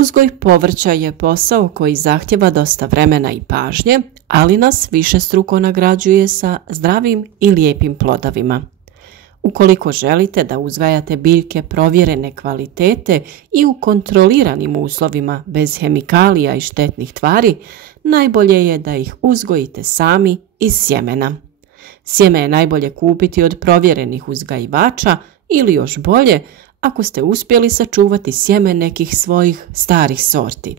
Uzgoj povrća je posao koji zahtjeva dosta vremena i pažnje, ali nas višestruko nagrađuje sa zdravim i lijepim plodovima. Ukoliko želite da uzgajate biljke provjerene kvalitete i u kontroliranim uslovima bez hemikalija i štetnih tvari, najbolje je da ih uzgojite sami iz sjemena. Sjeme je najbolje kupiti od provjerenih uzgajivača ili još bolje ako ste uspjeli sačuvati sjeme nekih svojih starih sorti.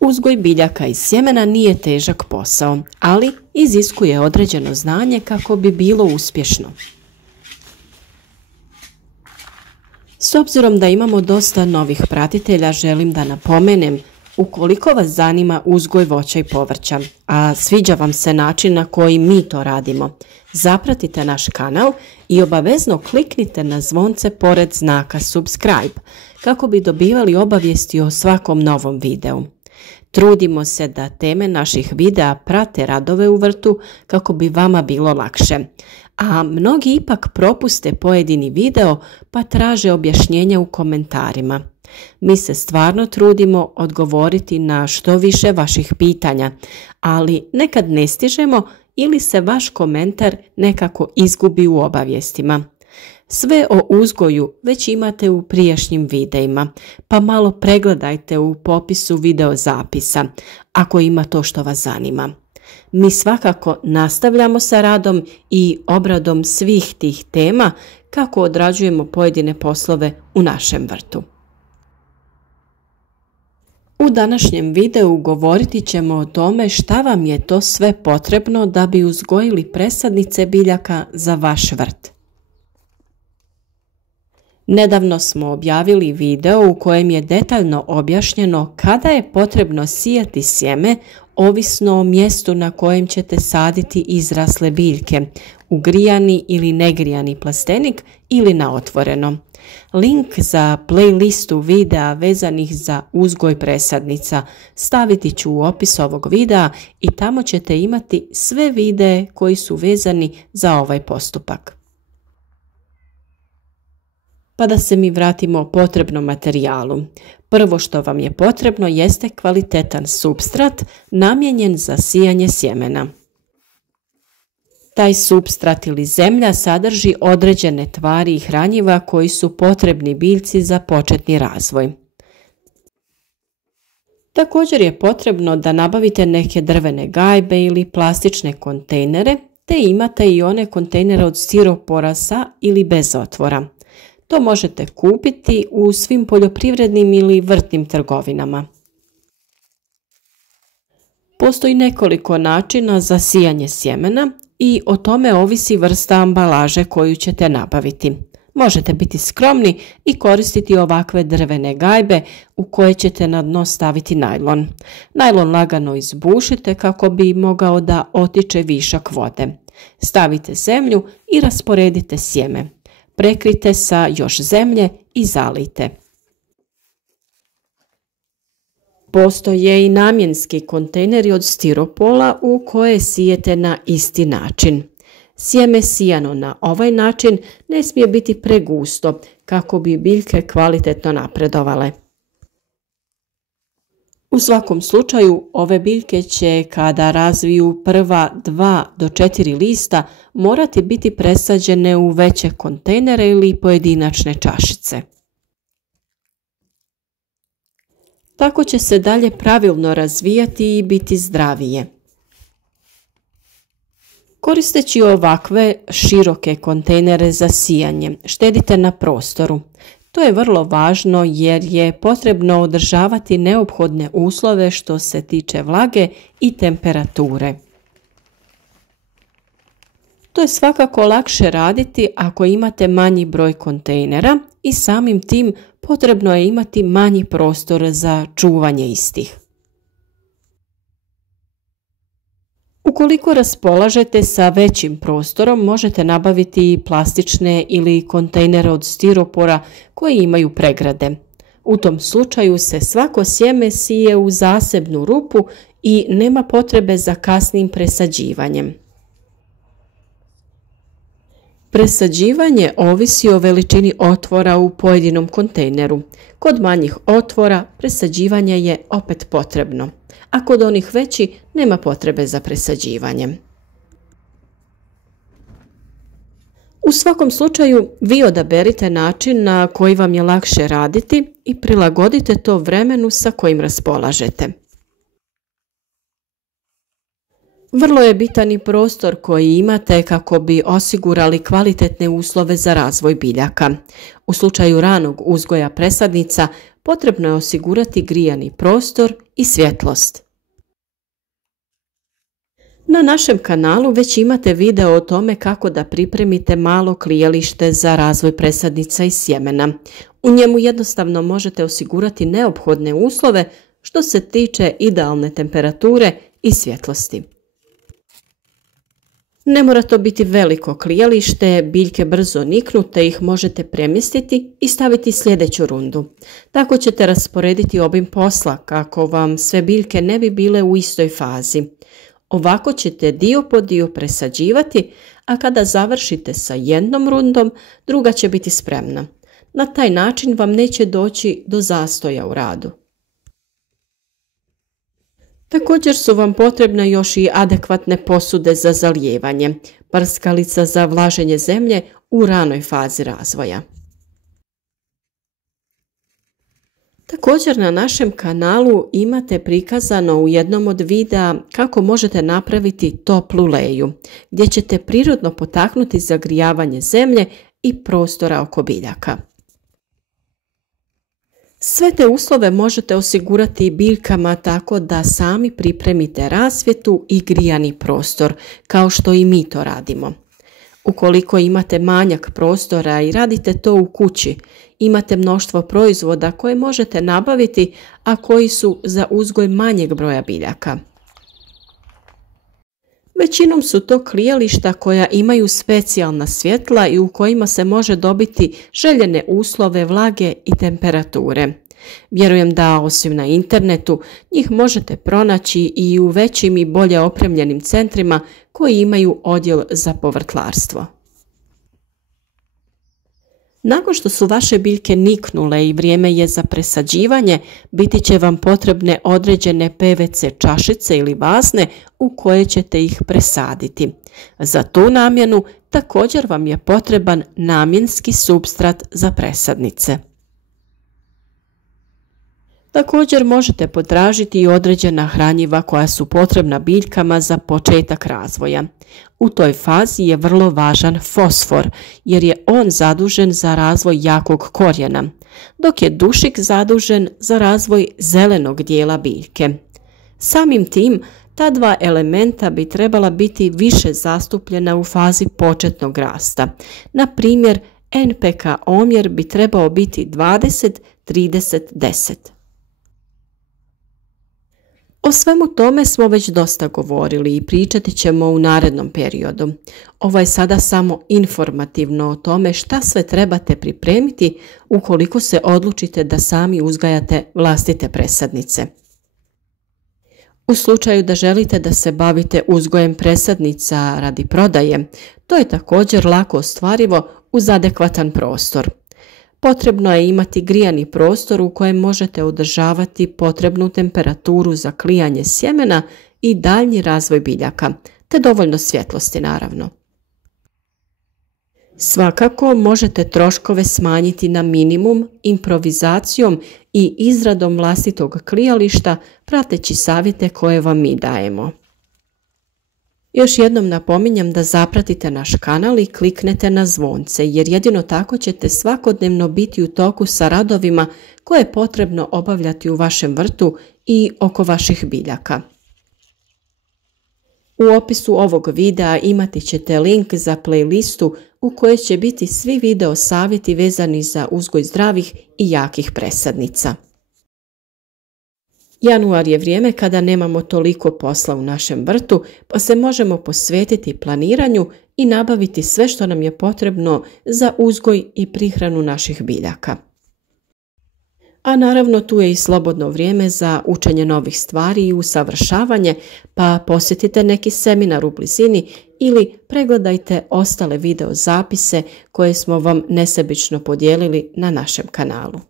Uzgoj biljaka iz sjemena nije težak posao, ali iziskuje određeno znanje kako bi bilo uspješno. S obzirom da imamo dosta novih pratitelja, želim da napomenem, ukoliko vas zanima uzgoj voća i povrća, a sviđa vam se način na koji mi to radimo, zapratite naš kanal i obavezno kliknite na zvonce pored znaka subscribe kako bi dobivali obavijesti o svakom novom videu. Trudimo se da teme naših videa prate radove u vrtu kako bi vama bilo lakše, a mnogi ipak propuste pojedini video pa traže objašnjenja u komentarima. Mi se stvarno trudimo odgovoriti na što više vaših pitanja, ali nekad ne stižemo ili se vaš komentar nekako izgubi u obavijestima. Sve o uzgoju već imate u prijašnjim videima, pa malo pregledajte u popisu video zapisa ako ima to što vas zanima. Mi svakako nastavljamo sa radom i obradom svih tih tema kako odrađujemo pojedine poslove u našem vrtu. U današnjem videu govoriti ćemo o tome šta vam je to sve potrebno da bi uzgojili presadnice biljaka za vaš vrt. Nedavno smo objavili video u kojem je detaljno objašnjeno kada je potrebno sijati sjeme ovisno o mjestu na kojem ćete saditi izrasle biljke, u grijani ili negrijani plastenik ili na otvoreno. Link za playlistu videa vezanih za uzgoj presadnica staviti ću u opis ovog videa i tamo ćete imati sve videe koji su vezani za ovaj postupak. Pa da se mi vratimo potrebnom materijalu. Prvo što vam je potrebno jeste kvalitetan supstrat namijenjen za sijanje sjemena. Taj supstrat ili zemlja sadrži određene tvari i hranjiva koji su potrebni biljci za početni razvoj. Također je potrebno da nabavite neke drvene gajbe ili plastične kontejnere, te imate i one kontejnere od stiropora sa ili bez otvora. To možete kupiti u svim poljoprivrednim ili vrtnim trgovinama. Postoji nekoliko načina za sijanje sjemena i o tome ovisi vrsta ambalaže koju ćete nabaviti. Možete biti skromni i koristiti ovakve drvene gajbe u koje ćete na dno staviti najlon. Najlon lagano izbušite kako bi mogao da otiče višak vode. Stavite zemlju i rasporedite sjeme. Prekrite sa još zemlje i zalijte. Postoje i namjenski kontejneri od stiropola u koje sijete na isti način. Sjeme sijano na ovaj način ne smije biti pregusto kako bi biljke kvalitetno napredovale. U svakom slučaju ove biljke će kada razviju prva 2 do 4 lista morati biti presađene u veće kontejnere ili pojedinačne čašice. Tako će se dalje pravilno razvijati i biti zdravije. Koristeći ovakve široke kontejnere za sijanje, štedite na prostoru. To je vrlo važno jer je potrebno održavati neophodne uslove što se tiče vlage i temperature. To je svakako lakše raditi ako imate manji broj kontejnera i samim tim potrebno je imati manji prostor za čuvanje istih. Ukoliko raspolažete sa većim prostorom, možete nabaviti i plastične ili kontejnere od stiropora koji imaju pregrade. U tom slučaju se svako sjeme sije u zasebnu rupu i nema potrebe za kasnim presađivanjem. Presađivanje ovisi o veličini otvora u pojedinom kontejneru. Kod manjih otvora presađivanje je opet potrebno, a kod onih većih nema potrebe za presađivanjem. U svakom slučaju, vi odaberite način na koji vam je lakše raditi i prilagodite to vremenu sa kojim raspolažete. Vrlo je bitan i prostor koji imate kako bi osigurali kvalitetne uslove za razvoj biljaka. U slučaju ranog uzgoja presadnica potrebno je osigurati grijani prostor i svjetlost. Na našem kanalu već imate video o tome kako da pripremite malo klijalište za razvoj presadnica i sjemena. U njemu jednostavno možete osigurati neophodne uslove što se tiče idealne temperature i svjetlosti. Ne mora to biti veliko klijalište, biljke brzo niknu te ih možete premjestiti i staviti sljedeću rundu. Tako ćete rasporediti obim posla kako vam sve biljke ne bi bile u istoj fazi. Ovako ćete dio po dio presađivati, a kada završite sa jednom rundom, druga će biti spremna. Na taj način vam neće doći do zastoja u radu. Također su vam potrebne još i adekvatne posude za zalijevanje, prskalica za vlaženje zemlje u ranoj fazi razvoja. Također na našem kanalu imate prikazano u jednom od videa kako možete napraviti toplu leju, gdje ćete prirodno potaknuti zagrijavanje zemlje i prostora oko biljaka. Sve te uslove možete osigurati biljkama tako da sami pripremite rasvjetu i grijani prostor, kao što i mi to radimo. Ukoliko imate manjak prostora i radite to u kući, imate mnoštvo proizvoda koje možete nabaviti, a koji su za uzgoj manjeg broja biljaka. Većinom su to klijališta koja imaju specijalna svjetla i u kojima se može dobiti željene uslove vlage i temperature. Vjerujem da osim na internetu njih možete pronaći i u većim i bolje opremljenim centrima koji imaju odjel za povrtlarstvo. Nakon što su vaše biljke niknule i vrijeme je za presađivanje, biti će vam potrebne određene PVC čašice ili vazne u koje ćete ih presaditi. Za tu namjenu također vam je potreban namjenski supstrat za presadnice. Također možete potražiti i određena hranjiva koja su potrebna biljkama za početak razvoja. U toj fazi je vrlo važan fosfor jer je on zadužen za razvoj jakog korijena, dok je dušik zadužen za razvoj zelenog dijela biljke. Samim tim, ta dva elementa bi trebala biti više zastupljena u fazi početnog rasta. Na primjer, NPK omjer bi trebao biti 20-30-10. O svemu tome smo već dosta govorili i pričati ćemo u narednom periodu. Ovo je sada samo informativno o tome šta sve trebate pripremiti ukoliko se odlučite da sami uzgajate vlastite presadnice. U slučaju da želite da se bavite uzgojem presadnica radi prodaje, to je također lako ostvarivo uz adekvatan prostor. Potrebno je imati grijani prostor u kojem možete održavati potrebnu temperaturu za klijanje sjemena i daljnji razvoj biljaka, te dovoljno svjetlosti naravno. Svakako možete troškove smanjiti na minimum improvizacijom i izradom vlastitog klijališta prateći savjete koje vam mi dajemo. Još jednom napominjem da zapratite naš kanal i kliknete na zvonce jer jedino tako ćete svakodnevno biti u toku sa radovima koje je potrebno obavljati u vašem vrtu i oko vaših biljaka. U opisu ovog videa imati ćete link za playlistu u kojoj će biti svi video savjeti vezani za uzgoj zdravih i jakih presadnica. Januar je vrijeme kada nemamo toliko posla u našem vrtu, pa se možemo posvetiti planiranju i nabaviti sve što nam je potrebno za uzgoj i prihranu naših biljaka. A naravno tu je i slobodno vrijeme za učenje novih stvari i usavršavanje, pa posjetite neki seminar u blizini ili pregledajte ostale video zapise koje smo vam nesebično podijelili na našem kanalu.